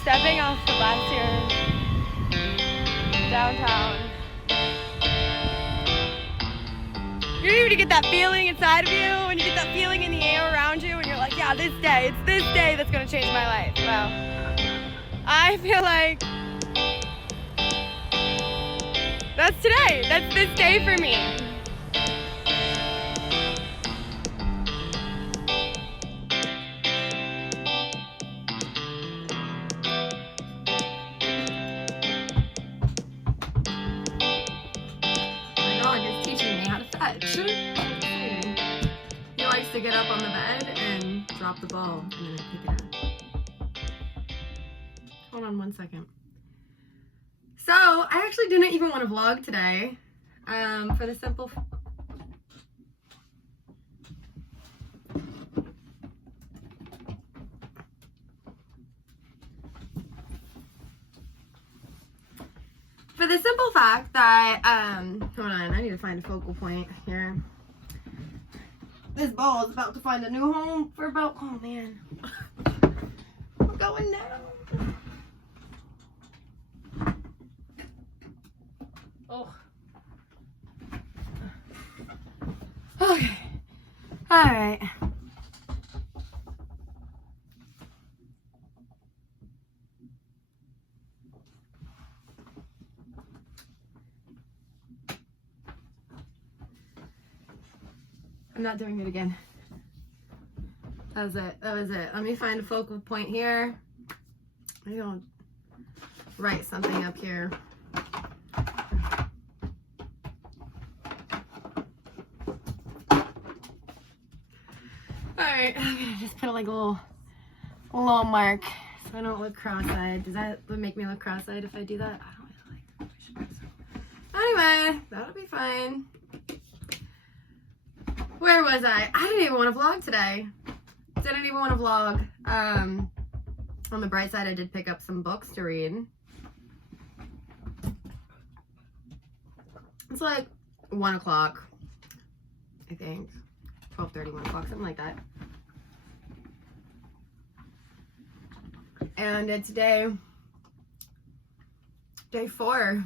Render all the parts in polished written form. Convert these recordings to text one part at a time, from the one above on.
stepping off the bus here downtown. You know, when you get that feeling inside of you, and you get that feeling in the air around you, and you're like, yeah, it's this day that's gonna change my life. Well, I feel like that's today. That's this day for me. My dog is teaching me how to fetch. He likes to get up on the bed and drop the ball, and then I pick it up. Hold on 1 second. So, I actually didn't even want to vlog today, for the simple fact that, hold on, I need to find a focal point here. This ball is about to find a new home for about, oh man, we're going down. Oh. Okay. All right. I'm not doing it again. That was it. That was it. Let me find a focal point here. I'm gonna write something up here. Alright, I'm gonna just put like a little mark so I don't look cross-eyed. Does that make me look cross-eyed if I do that? I don't really like that. Anyway, that'll be fine. Where was I? I didn't even want to vlog today. Didn't even want to vlog. On the bright side, I did pick up some books to read. It's like 1 o'clock, I think. 12:30, 1 o'clock, something like that. And it's day 4.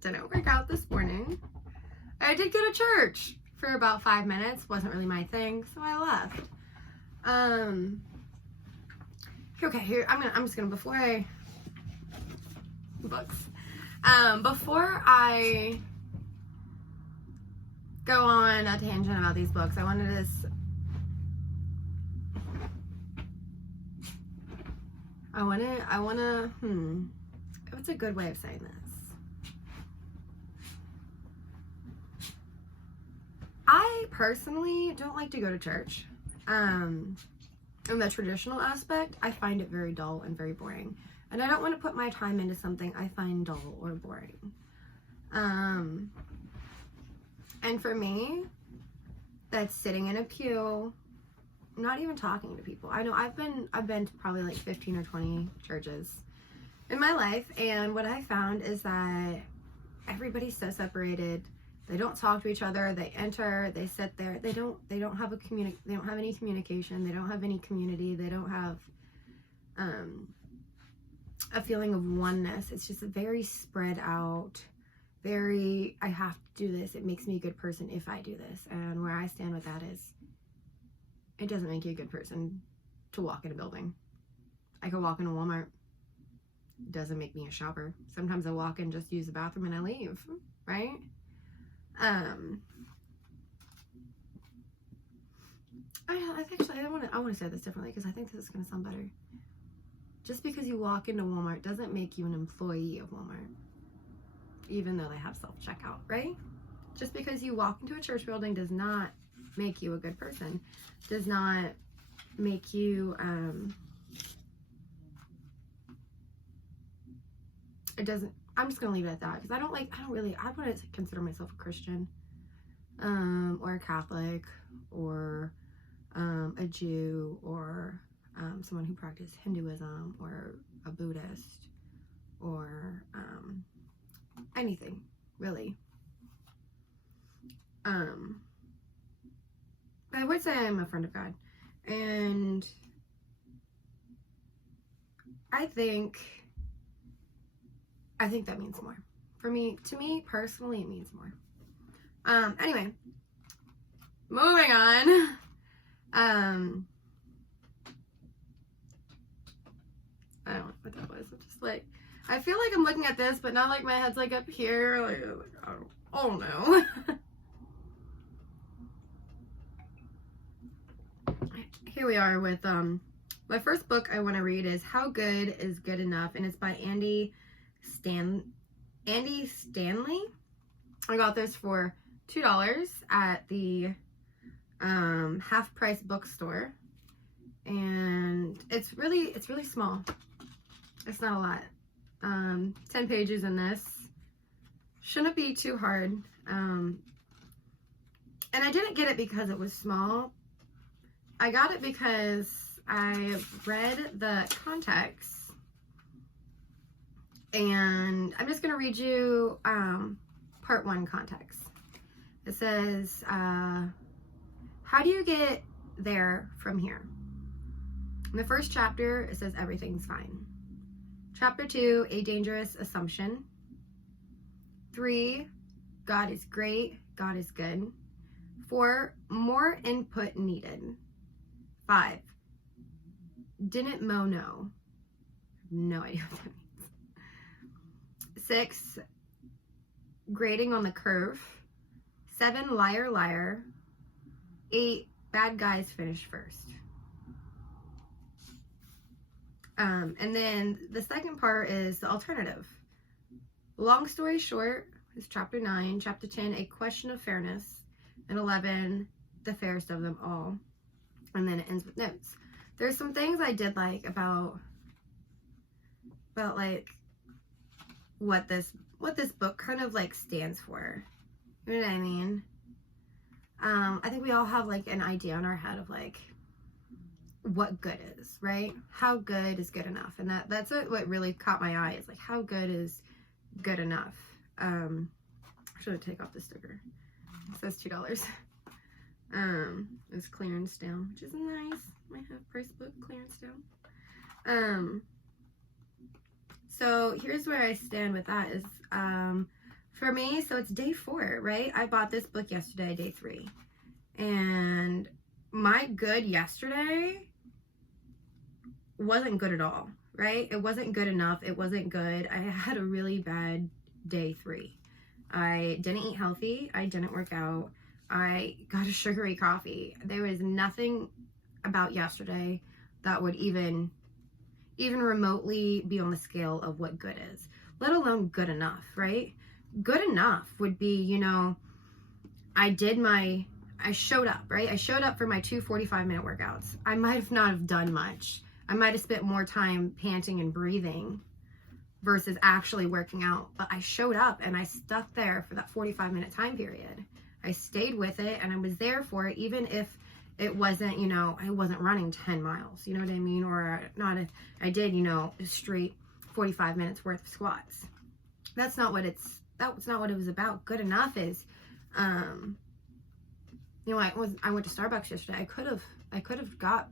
Didn't work out this morning. I did go to church for about 5 minutes. Wasn't really my thing, so I left. Okay, here I'm just gonna before I go on a tangent about these books, I wanted to what's a good way of saying this? I personally don't like to go to church. In the traditional aspect, I find it very dull and very boring. And I don't want to put my time into something I find dull or boring. And for me, that's sitting in a pew, not even talking to people. I know I've been to probably like 15 or 20 churches in my life, and what I found is that everybody's so separated. They don't talk to each other. They enter, they sit there. They don't have they don't have any communication. They don't have any community. They don't have a feeling of oneness. It's just a very spread out, very, I have to do this. It makes me a good person if I do this. And where I stand with that is, it doesn't make you a good person to walk in a building. I could walk in a Walmart. It doesn't make me a shopper. Sometimes I walk in, just use the bathroom, and I leave, right? I want to say this differently because I think this is going to sound better. Just because you walk into Walmart doesn't make you an employee of Walmart, even though they have self-checkout, right? Just because you walk into a church building does not make you a good person, does not make you, it doesn't, I'm just going to leave it at that because I wouldn't consider myself a Christian, or a Catholic, or a Jew, or someone who practiced Hinduism, or a Buddhist, or anything, really. But I would say I'm a friend of God, and I think that means more. To me personally, it means more. Anyway, moving on. I don't know what that was. I'm just like, I feel like I'm looking at this, but not like my head's like up here. Like oh no. Here we are with my first book I want to read is How Good is Good Enough, and it's by Andy Stanley. I got this for $2 at the half price bookstore, and it's really small. It's not a lot. 10 pages in this. Shouldn't be too hard. And I didn't get it because it was small. I got it because I read the context, and I'm just going to read you part 1 context. It says, how do you get there from here? In the first chapter, it says everything's fine. Chapter 2, a dangerous assumption. 3, God is great, God is good. 4, more input needed. 5, didn't Mo know? No idea what that means. 6, grading on the curve. 7, liar, liar. 8, bad guys finish first. And then the second part is the alternative. Long story short is chapter 9. Chapter 10, a question of fairness. And 11, the fairest of them all. And then it ends with notes. There's some things I did like about like what this book kind of like stands for. You know what I mean? I think we all have like an idea in our head of like what good is, right? How good is good enough? And that's what really caught my eye, is like, how good is good enough? I should take off the sticker. It says $2. It's clearance down, which is nice. My half price book clearance down. So here's where I stand with that is, for me, so it's day 4, right? I bought this book yesterday, day 3. And my good yesterday wasn't good at all, right? It wasn't good enough. It wasn't good. I had a really bad day 3. I didn't eat healthy. I didn't work out. I got a sugary coffee. There was nothing about yesterday that would even remotely be on the scale of what good is, let alone good enough, right? Good enough would be, you know, I showed up, right? I showed up for my 2 45-minute workouts. I might have not have done much. I might have spent more time panting and breathing versus actually working out, but I showed up and I stuck there for that 45-minute time period. I stayed with it and I was there for it, even if it wasn't, you know, I wasn't running 10 miles, you know what I mean? Or not if I did, you know, a straight 45 minutes worth of squats. That's not what it was about. Good enough is, you know, I went to Starbucks yesterday. I could have got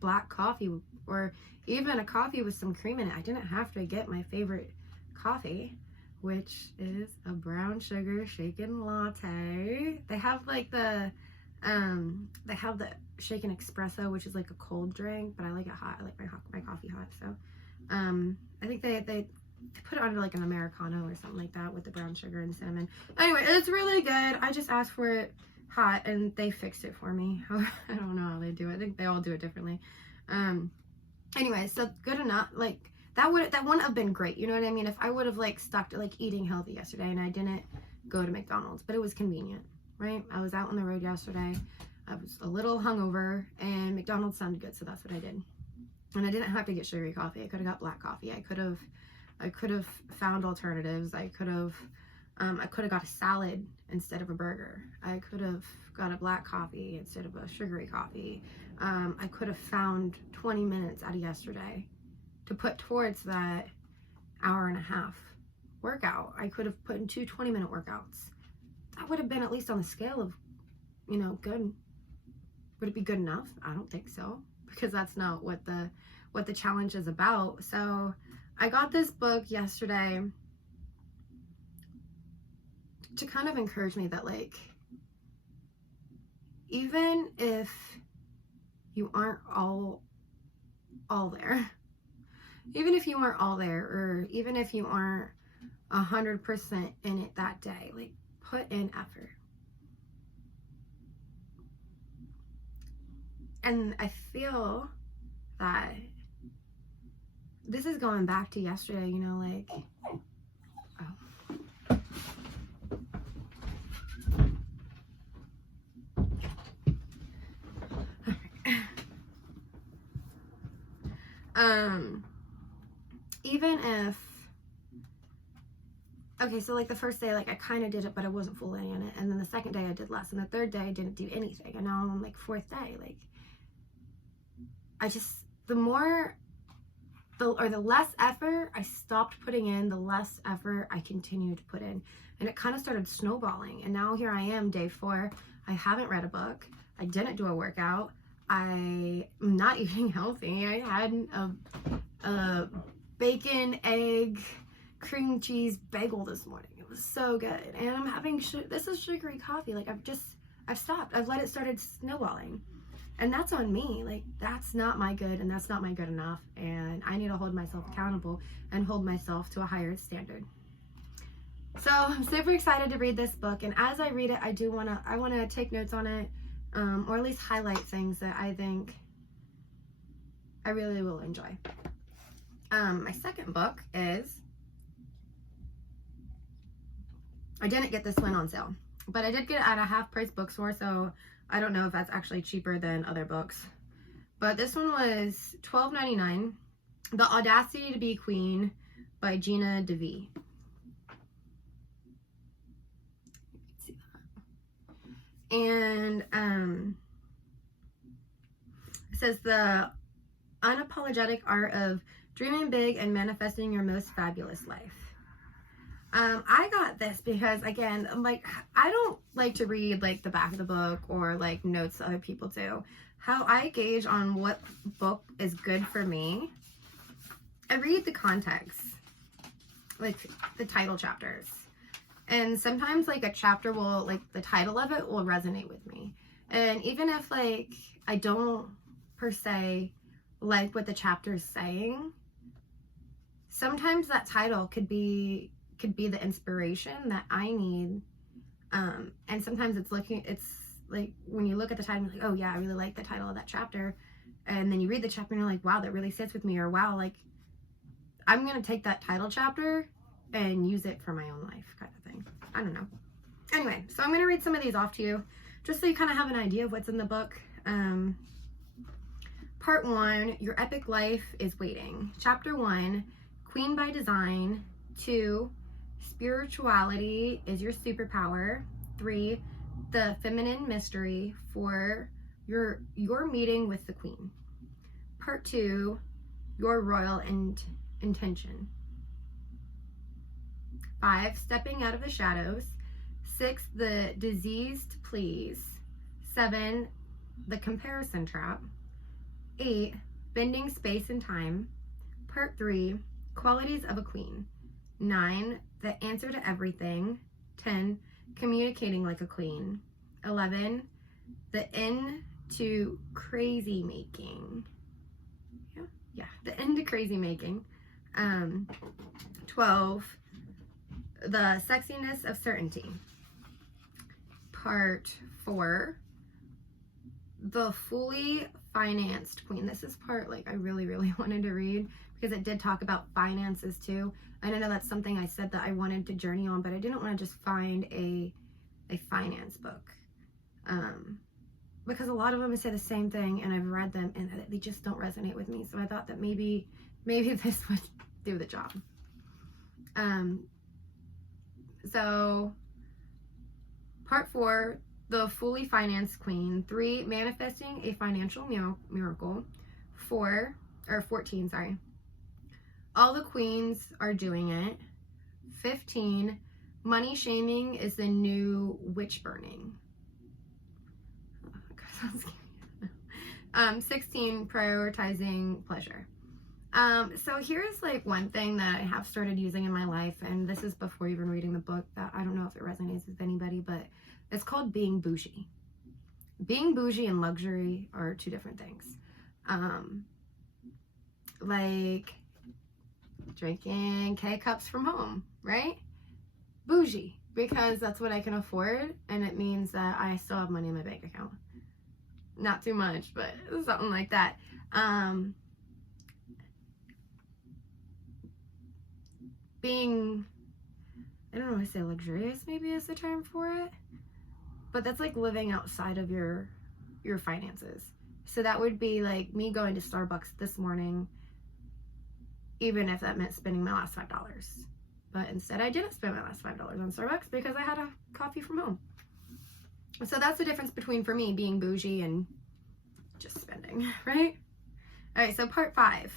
black coffee or even a coffee with some cream in it. I didn't have to get my favorite coffee, which is a brown sugar shaken latte. They have like the shaken espresso, which is like a cold drink, but I like it hot. I like my coffee hot. So I think they put it under like an Americano or something like that with the brown sugar and cinnamon. Anyway, it's really good. I just asked for it hot and they fixed it for me. I don't know how they do it. I think they all do it differently. Anyway, so good enough. Like that wouldn't have been great. You know what I mean? If I would have like stuck to like eating healthy yesterday and I didn't go to McDonald's, but it was convenient, right? I was out on the road yesterday. I was a little hungover and McDonald's sounded good, so that's what I did. And I didn't have to get sugary coffee. I could have got black coffee. I could have found alternatives. I could have got a salad instead of a burger. I could have got a black coffee instead of a sugary coffee. I could have found 20 minutes out of yesterday to put towards that hour and a half workout. I could have put in 2 20-minute workouts. That would have been at least on the scale of, you know, good. Would it be good enough? I don't think so, because that's not what what the challenge is about. So I got this book yesterday to kind of encourage me that, like, even if you aren't all there, even if you aren't all there, or even if you aren't 100% in it that day, like, put in effort. And I feel that this is going back to yesterday, you know, like, even if, okay, so like the first day, like I kind of did it, but I wasn't fully in it. And then the second day I did less. And the third day I didn't do anything. And now I'm on like fourth day. Like, I just, the less effort I stopped putting in, the less effort I continued to put in. And it kind of started snowballing. And now here I am, day 4. I haven't read a book. I didn't do a workout. I'm not eating healthy. I had a bacon, egg, cream cheese bagel this morning. It was so good. And I'm having, this is sugary coffee. Like, I've stopped. I've let it started snowballing. And that's on me. Like, that's not my good, and that's not my good enough. And I need to hold myself accountable and hold myself to a higher standard. So I'm super excited to read this book. And as I read it, I want to take notes on it, or at least highlight things that I think I really will enjoy. My second book is, I didn't get this one on sale, but I did get it at a half-price bookstore, so I don't know if that's actually cheaper than other books. But this one was $12.99. The Audacity to Be Queen by Gina DeVee. And it says the unapologetic art of dreaming big and manifesting your most fabulous life. I got this because, again, like, I don't like to read like the back of the book or like notes that other people do. How I gauge on what book is good for me, I read the context, like the title chapters. And sometimes like a chapter will, like the title of it will resonate with me. And even if like I don't per se like what the chapter is saying, sometimes that title could be the inspiration that I need. And sometimes it's like when you look at the title, you're like, oh yeah, I really like the title of that chapter. And then you read the chapter and you're like, wow, that really sits with me. Or wow, like I'm going to take that title chapter and use it for my own life, kind of thing. I don't know. Anyway, so I'm going to read some of these off to you just so you kind of have an idea of what's in the book. Part 1, Your Epic Life is Waiting. Chapter 1, Queen by Design. 2, Spirituality is Your Superpower. 3, The Feminine Mystery. 4, Your Meeting with the Queen. Part 2, Your Royal Intention. 5, Stepping Out of the Shadows. 6, The Disease to Please. 7, The Comparison Trap. 8, Bending Space and Time. Part 3, Qualities of a Queen. 9, The Answer to Everything. 10, Communicating Like a Queen. 11, The End to Crazy Making. Yeah, The End to Crazy Making. 12, The Sexiness of Certainty. Part 4, The Fully Financed Queen. This is part like I really wanted to read because it did talk about finances too. And I know that's something I said that I wanted to journey on, but I didn't want to just find a finance book, because a lot of them say the same thing, and I've read them and they just don't resonate with me. So I thought that maybe this would do the job. So part 4, The Fully Financed Queen. 3, Manifesting a Financial Miracle. 14, sorry. All the Queens Are Doing It. 15, Money Shaming is the New Witch Burning. 16, Prioritizing Pleasure. So here's like one thing that I have started using in my life, and this is before even reading the book, that I don't know if it resonates with anybody, but it's called being bougie. Being bougie and luxury are two different things. Like drinking K-cups from home, right? Bougie, because that's what I can afford, and it means that I still have money in my bank account. Not too much, but something like that. Being, I don't know, I say luxurious maybe is the term for it, but that's like living outside of your finances. So that would be like me going to Starbucks this morning, even if that meant spending my last $5. But instead I didn't spend my last $5 on Starbucks because I had a coffee from home. So that's the difference between, for me, being bougie and just spending, right? All right, so part 5,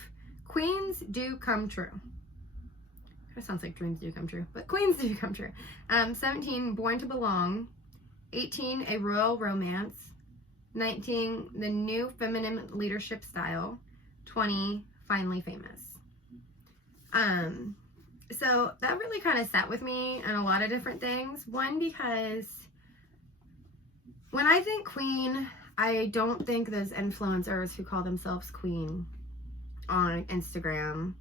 queens do come true. It sounds like dreams do come true, but queens do come true. 17, born to belong. 18, a royal romance. 19, the new feminine leadership style. 20, finally famous. So that really kind of sat with me in a lot of different things. One, because when I think queen, I don't think those influencers who call themselves queen on Instagram,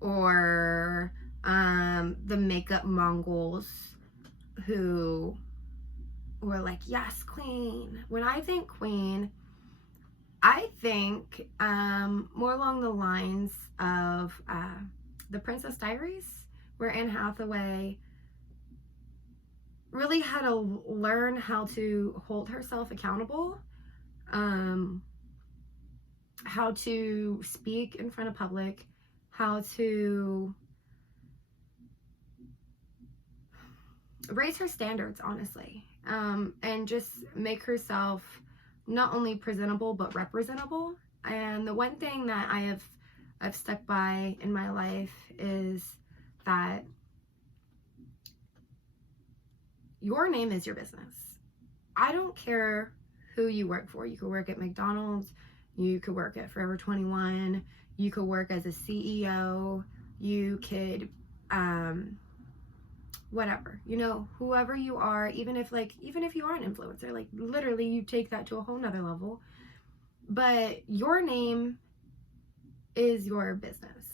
or the makeup Mongols who were like, yes, queen. When I think queen, I think more along the lines of The Princess Diaries, where Anne Hathaway really had to learn how to hold herself accountable, how to speak in front of public, how to raise her standards, honestly, and just make herself not only presentable but representable. And the one thing that I've stuck by in my life is that your name is your business. I don't care who you work for. You could work at McDonald's, you could work at Forever 21, you could work as a CEO, you could whatever, you know, whoever you are, even if you are an influencer, like literally you take that to a whole nother level, but your name is your business.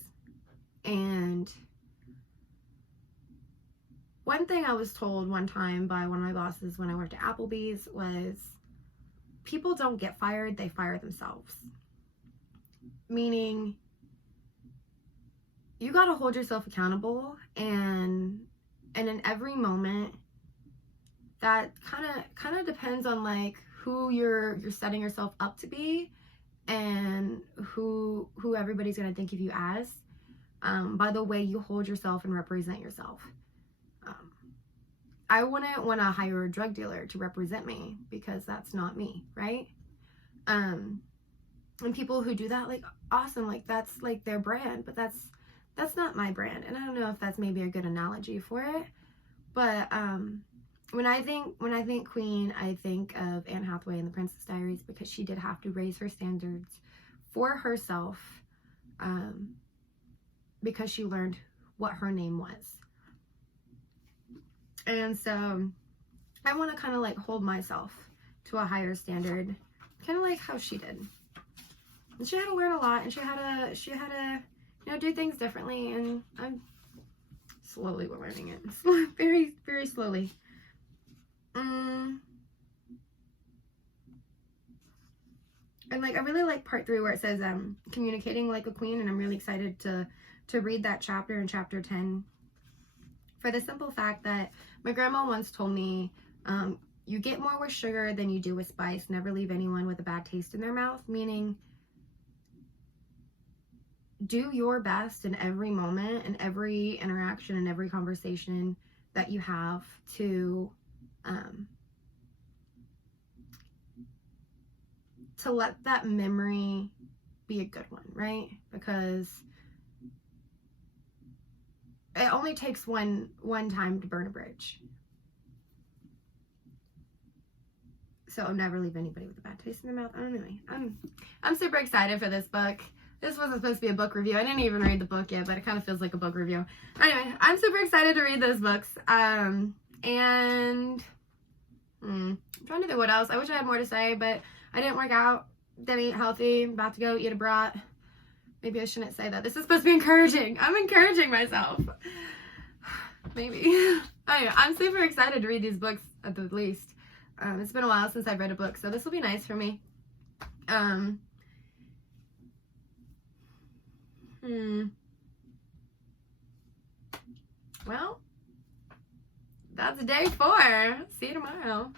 And one thing I was told one time by one of my bosses when I worked at Applebee's was, people don't get fired, they fire themselves. Meaning, you gotta hold yourself accountable, and in every moment, that kind of depends on like who you're setting yourself up to be, and who everybody's gonna think of you as, by the way you hold yourself and represent yourself. I wouldn't want to hire a drug dealer to represent me, because that's not me, right? And people who do that, like, awesome, like that's like their brand, but that's not my brand. And I don't know if that's maybe a good analogy for it, but when I think queen, I think of Anne Hathaway in The Princess Diaries, because she did have to raise her standards for herself, because she learned what her name was. And so I want to kind of like hold myself to a higher standard, kind of like how she did. And she had to learn a lot, and she had to you know, do things differently, and I'm slowly learning it. Very, very slowly. And like, I really like part 3 where it says communicating like a queen, and I'm really excited to read that chapter in chapter 10, for the simple fact that my grandma once told me, you get more with sugar than you do with spice. Never leave anyone with a bad taste in their mouth. Meaning, do your best in every moment, and every interaction, and every conversation that you have to let that memory be a good one, right? Because it only takes one time to burn a bridge. So never leave anybody with a bad taste in their mouth. Anyway, I'm super excited for this book. This wasn't supposed to be a book review. I didn't even read the book yet, but it kind of feels like a book review. Anyway, I'm super excited to read those books. And I'm trying to think what else. I wish I had more to say, but I didn't work out. Didn't eat healthy. I'm about to go eat a brat. Maybe I shouldn't say that. This is supposed to be encouraging. I'm encouraging myself. Maybe. Anyway, I'm super excited to read these books at the least. It's been a while since I've read a book, so this will be nice for me. Well, that's day 4. See you tomorrow.